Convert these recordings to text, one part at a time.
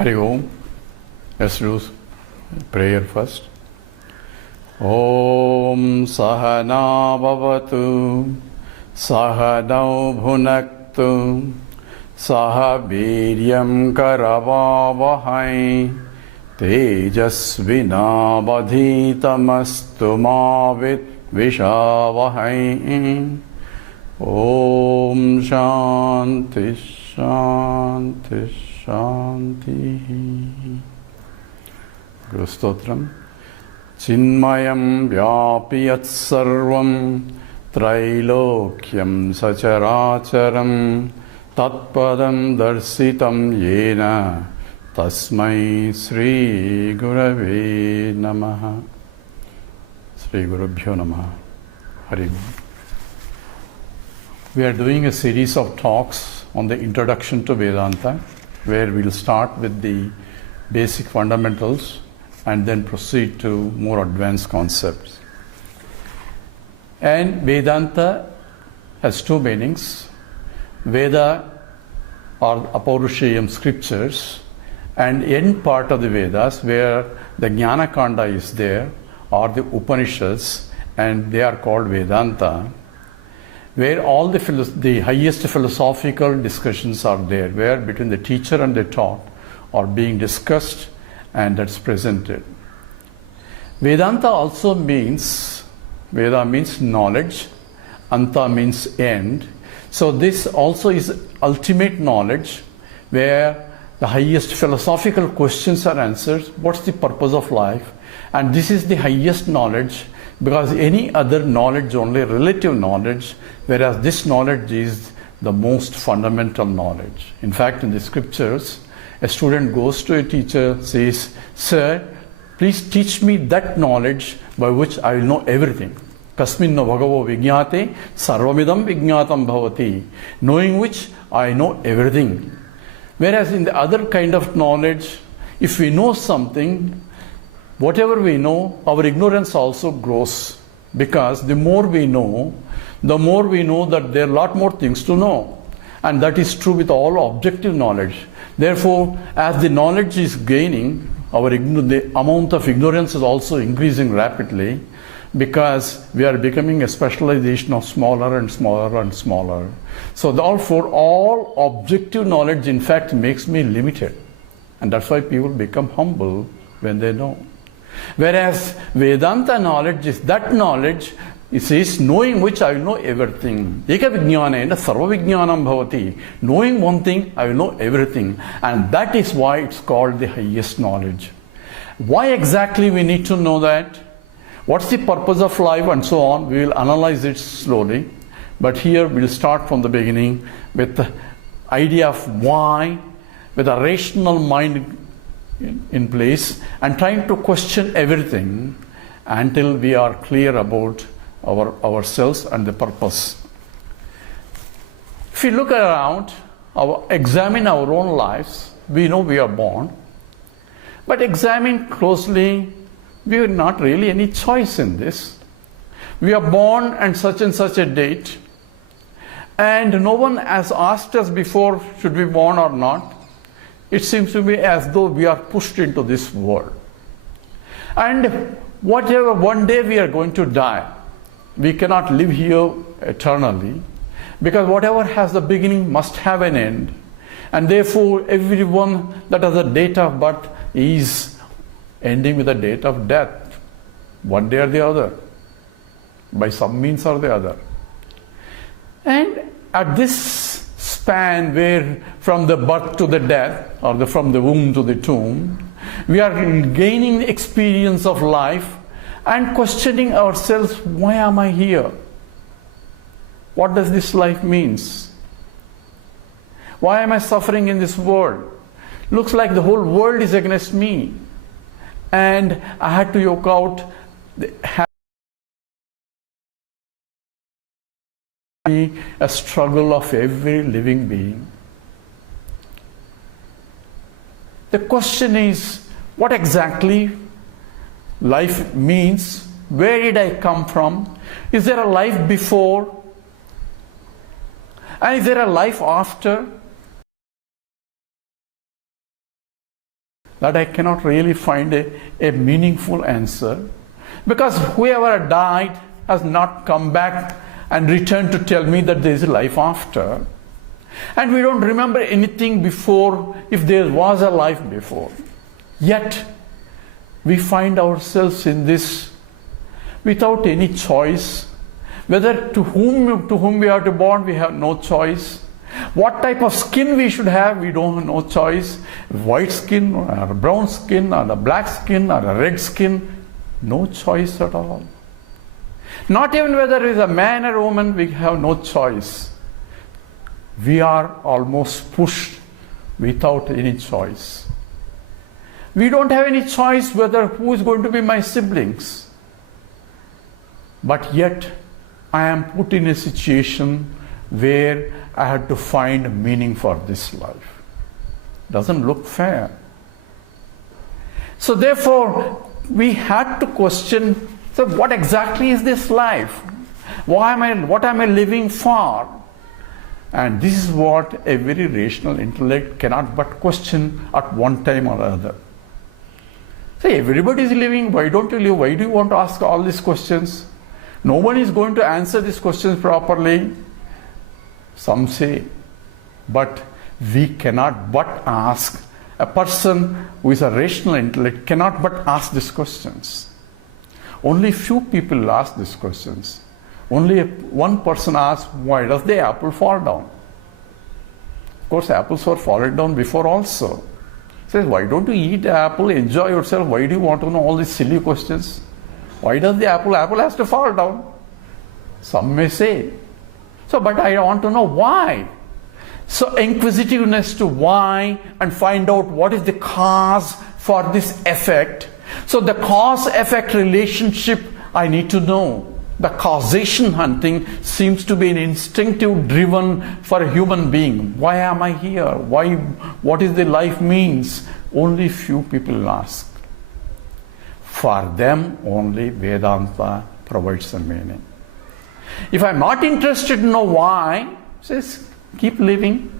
Hari Om. Let's do prayer first. Om Sahana Bhavatu Sahanau Bhunaktu Saha Viryam Karavavahai Tejasvinavadhitamastu Mavit Vishavahai. Om Shanti Shanti Shanti. Guru Stotram. Chinmayam Vyapiyat Sarvam Trailokyam Sacharacharam Tatpadam Darsitam Yena Tasmai Sri Gurave Namaha. Sri Gurubhyo Namaha. Hari Om. We are doing a series of talks on the introduction to Vedanta, where we'll start with the basic fundamentals and then proceed to more advanced concepts. And Vedanta has two meanings. Veda or Apaurusheyam scriptures, and end part of the Vedas where the Jnana Kanda is there, or the Upanishads, and they are called Vedanta, where all the highest philosophical discussions are there, where between the teacher and the taught are being discussed and that's presented. Vedanta also means, Veda means knowledge, Anta means end. So this also is ultimate knowledge, where the highest philosophical questions are answered. What's the purpose of life? And this is the highest knowledge, because any other knowledge only relative knowledge, whereas this knowledge is the most fundamental knowledge. In fact, in the scriptures, a student goes to a teacher, says, "Sir, please teach me that knowledge by which I will know everything. Kasminno bhagavo vijñāte sarvamidam vijñātam bhavati," knowing which I know everything. Whereas in the other kind of knowledge, if we know something, whatever we know, our ignorance also grows, because the more we know that there are a lot more things to know. And that is true with all objective knowledge. Therefore, as the knowledge is gaining, the amount of ignorance is also increasing rapidly, because we are becoming a specialization of smaller and smaller and smaller. So therefore, all objective knowledge in fact makes me limited. And that's why people become humble when they know. Whereas Vedanta knowledge is that knowledge, it says, knowing which I will know everything. Eka vijñānena sarva vijñānam bhavati. Knowing one thing, I will know everything. And that is why it's called the highest knowledge. Why exactly we need to know that? What's the purpose of life and so on? We will analyze it slowly. But here we'll start from the beginning with the idea of why, with a rational mind in place, and trying to question everything until we are clear about ourselves and the purpose. If we look around, examine our own lives, we know we are born. But examine closely, we have not really any choice in this. We are born on such and such a date, and no one has asked us before, should we be born or not. It seems to be as though we are pushed into this world. And whatever, one day we are going to die. We cannot live here eternally, because whatever has a beginning must have an end. And therefore, everyone that has a date of birth is ending with a date of death, one day or the other, by some means or the other. And at this span, where from the birth to the death, or from the womb to the tomb, we are gaining the experience of life and questioning ourselves, why am I here? What does this life means? Why am I suffering in this world? Looks like the whole world is against me. And I had to yoke out a struggle of every living being. The question is, what exactly life means? Where did I come from? Is there a life before? And is there a life after? that I cannot really find a meaningful answer, because whoever died has not come back and returned to tell me that there is a life after. And we don't remember anything before, if there was a life before. Yet, we find ourselves in this without any choice. Whether to whom we are to born, we have no choice. What type of skin we should have, we don't have no choice. White skin, or a brown skin, or a black skin, or a red skin, no choice at all. Not even whether it is a man or a woman, we have no choice. We are almost pushed without any choice. We don't have any choice whether who is going to be my siblings. But yet, I am put in a situation where I had to find meaning for this life. Doesn't look fair. So therefore, we had to question, so what exactly is this life? What am I living for? And this is what a very rational intellect cannot but question at one time or other. Say, everybody is living, why don't you live? Why do you want to ask all these questions? No one is going to answer these questions properly. Some say, but we cannot but ask. A person who is a rational intellect cannot but ask these questions. Only few people ask these questions. Only one person asks, why does the apple fall down? Of course, apples were fallen down before also. Says, why don't you eat the apple, enjoy yourself? Why do you want to know all these silly questions? Why does the apple has to fall down? Some may say. So, but I want to know why. So, inquisitiveness to why and find out what is the cause for this effect. So, the cause-effect relationship I need to know. The causation hunting seems to be an instinctive driven for a human being. Why am I here? Why? What is the life means? Only few people ask. For them only Vedanta provides a meaning. If I'm not interested to know why, says keep living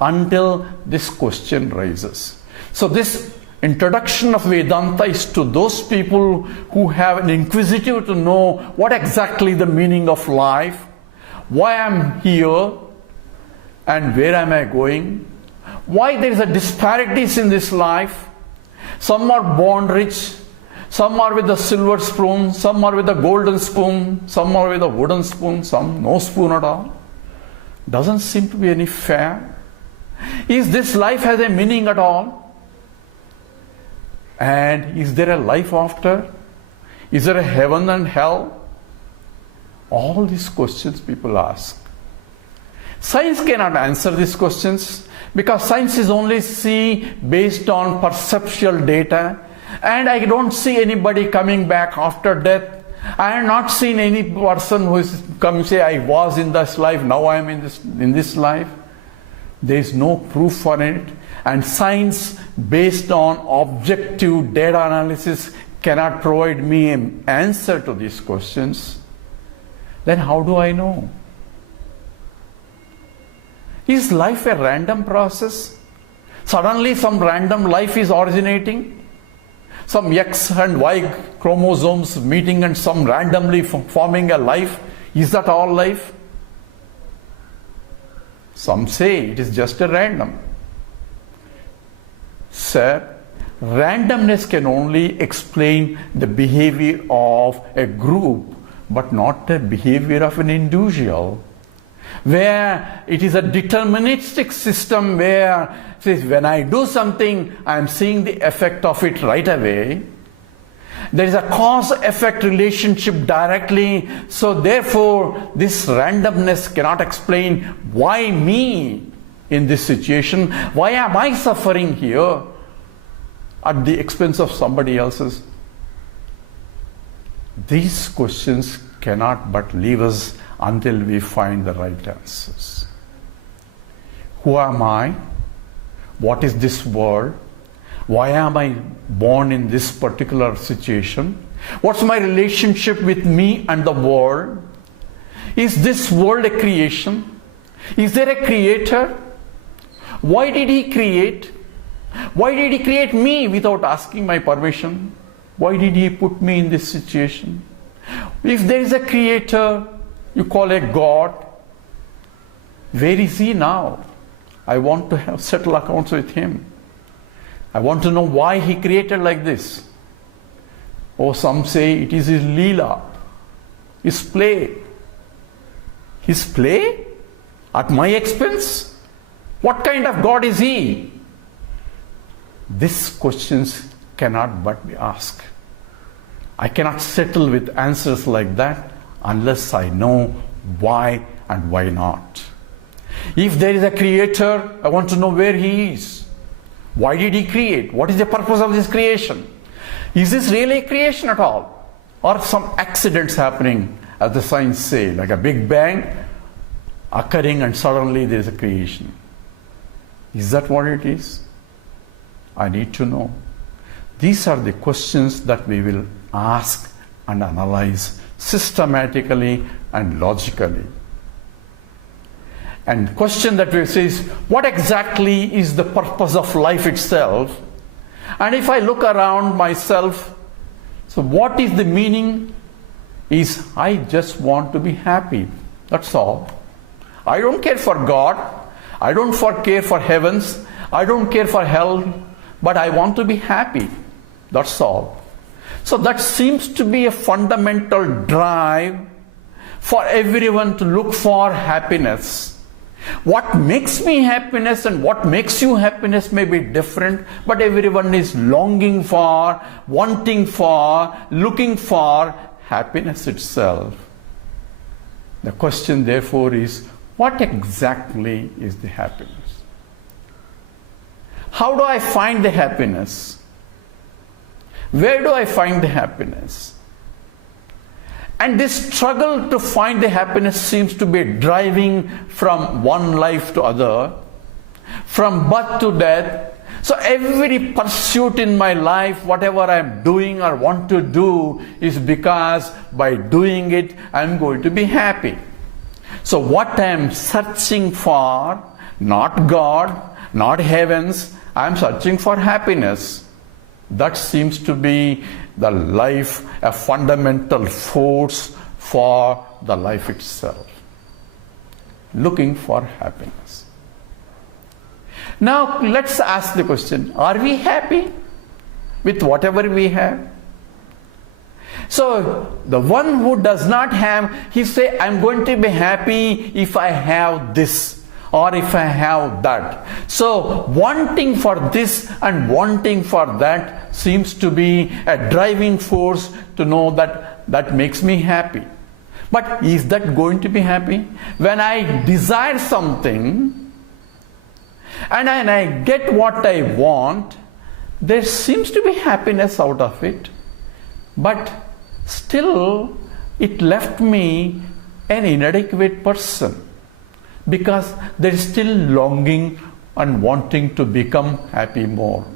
until this question rises. So this introduction of Vedanta is to those people who have an inquisitive to know what exactly the meaning of life, why I'm here, and where am I going, why there is a disparities in this life. Some are born rich, some are with a silver spoon, some are with a golden spoon, some are with a wooden spoon, some no spoon at all. Doesn't seem to be any fair. Is this life has a meaning at all? And is there a life after? Is there a heaven and hell? All these questions people ask. Science cannot answer these questions because science is only based on perceptual data, and I don't see anybody coming back after death. I have not seen any person who is come say, I was in this life, now I am in this life. There is no proof for it. And science based on objective data analysis cannot provide me an answer to these questions. Then how do I know? Is life a random process? Suddenly some random life is originating? Some X and Y chromosomes meeting and some randomly forming a life? Is that all life? Some say it is just a random. Sir, randomness can only explain the behavior of a group, but not the behavior of an individual. Where it is a deterministic system where says when I do something, I am seeing the effect of it right away. There is a cause-effect relationship directly, so therefore this randomness cannot explain why me in this situation, why am I suffering here at the expense of somebody else's? These questions cannot but leave us until we find the right answers. Who am I? What is this world? Why am I born in this particular situation? What's my relationship with me and the world? Is this world a creation? Is there a creator? Why did he create? Why did He create me without asking my permission? Why did He put me in this situation? If there is a creator, you call a God, where is He now? I want to settle accounts with Him. I want to know why He created like this. Or some say it is His Leela, His play. His play? At my expense? What kind of God is He? These questions cannot but be asked. I cannot settle with answers like that unless I know why and why not. If there is a creator, I want to know where He is. Why did He create? What is the purpose of this creation? Is this really a creation at all? Or some accidents happening, as the science say, like a big bang occurring and suddenly there is a creation? Is that what it is? I need to know. These are the questions that we will ask and analyze systematically and logically. And question that we say is, what exactly is the purpose of life itself? And if I look around myself, so what is the meaning? Is I just want to be happy. That's all. I don't care for God. I don't care for heavens. I don't care for hell. But I want to be happy. That's all. So that seems to be a fundamental drive for everyone to look for happiness. What makes me happiness and what makes you happiness may be different, but everyone is longing for, wanting for, looking for happiness itself. The question therefore is, what exactly is the happiness? How do I find the happiness? Where do I find the happiness? And this struggle to find the happiness seems to be driving from one life to other, from birth to death. So every pursuit in my life, whatever I am doing or want to do, is because by doing it, I am going to be happy. So what I am searching for, not God, not heavens, I am searching for happiness. That seems to be the life, a fundamental force for the life itself. Looking for happiness. Now let's ask the question, are we happy with whatever we have? So the one who does not have, he say, I'm going to be happy if I have this or if I have that. So wanting for this and wanting for that seems to be a driving force to know that that makes me happy. But is that going to be happy? When I desire something and when I get what I want, there seems to be happiness out of it. But still, it left me an inadequate person, because there is still longing and wanting to become happy more.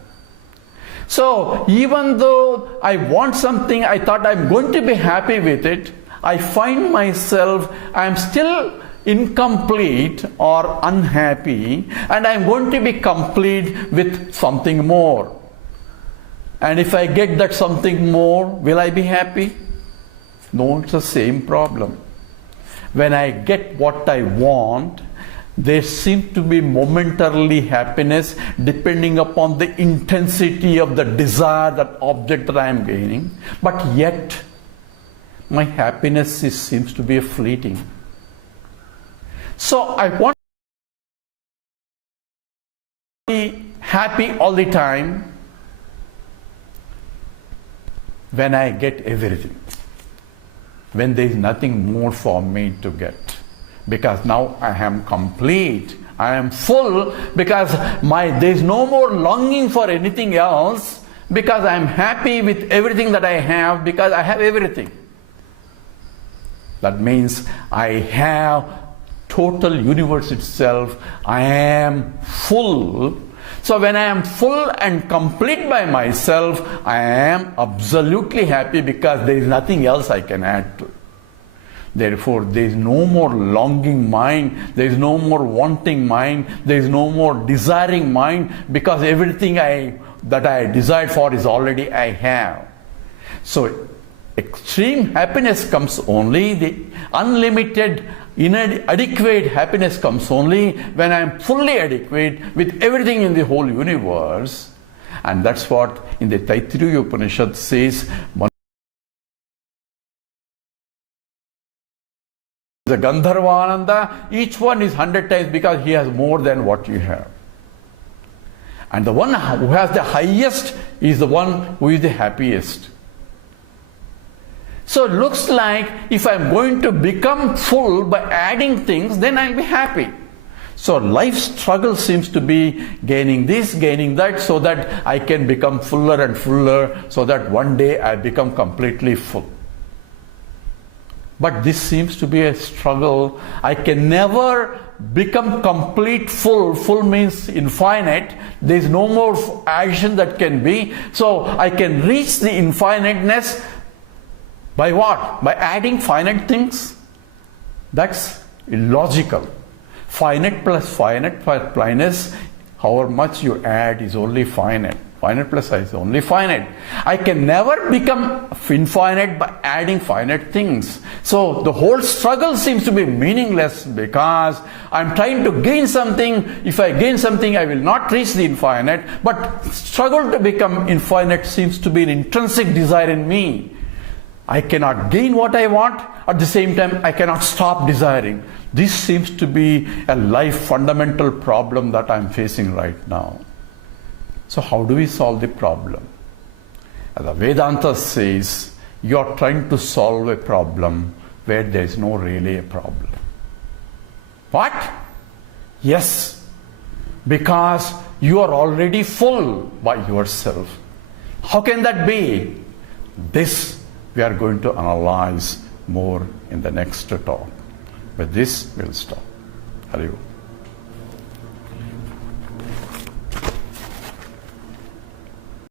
So even though I want something, I thought I'm going to be happy with it, I find myself, I'm still incomplete or unhappy, and I'm going to be complete with something more. And if I get that something more, will I be happy? No, it's the same problem. When I get what I want, there seems to be momentarily happiness depending upon the intensity of the desire, that object that I am gaining. But yet, my happiness seems to be fleeting. So I want to be happy all the time when I get everything. When there is nothing more for me to get. Because now I am complete, I am full, because there is no more longing for anything else, because I am happy with everything that I have, because I have everything. That means I have total universe itself, I am full. So when I am full and complete by myself, I am absolutely happy because there is nothing else I can add to. Therefore, there is no more longing mind, there is no more wanting mind, there is no more desiring mind, because everything that I desired for is already I have. So, extreme happiness comes only, the unlimited, inadequate happiness comes only when I am fully adequate with everything in the whole universe. And that's what in the Taittiriya Upanishad says, the Gandharvananda, each one is 100 times because he has more than what you have. And the one who has the highest is the one who is the happiest. So it looks like if I'm going to become full by adding things, then I'll be happy. So life's struggle seems to be gaining this, gaining that, so that I can become fuller and fuller, so that one day I become completely full. But this seems to be a struggle. I can never become complete full. Full means infinite. There is no more addition that can be. So I can reach the infiniteness by what? By adding finite things? That's illogical. Finite plus finiteness, however much you add is only finite. Finite plus is only finite. I can never become infinite by adding finite things. So the whole struggle seems to be meaningless because I'm trying to gain something. If I gain something, I will not reach the infinite. But struggle to become infinite seems to be an intrinsic desire in me. I cannot gain what I want. At the same time, I cannot stop desiring. This seems to be a life fundamental problem that I'm facing right now. So how do we solve the problem? As the Vedanta says, you are trying to solve a problem where there is no really a problem. What? Yes, because you are already full by yourself. How can that be? This we are going to analyze more in the next talk. With this, we'll stop. Hari Om.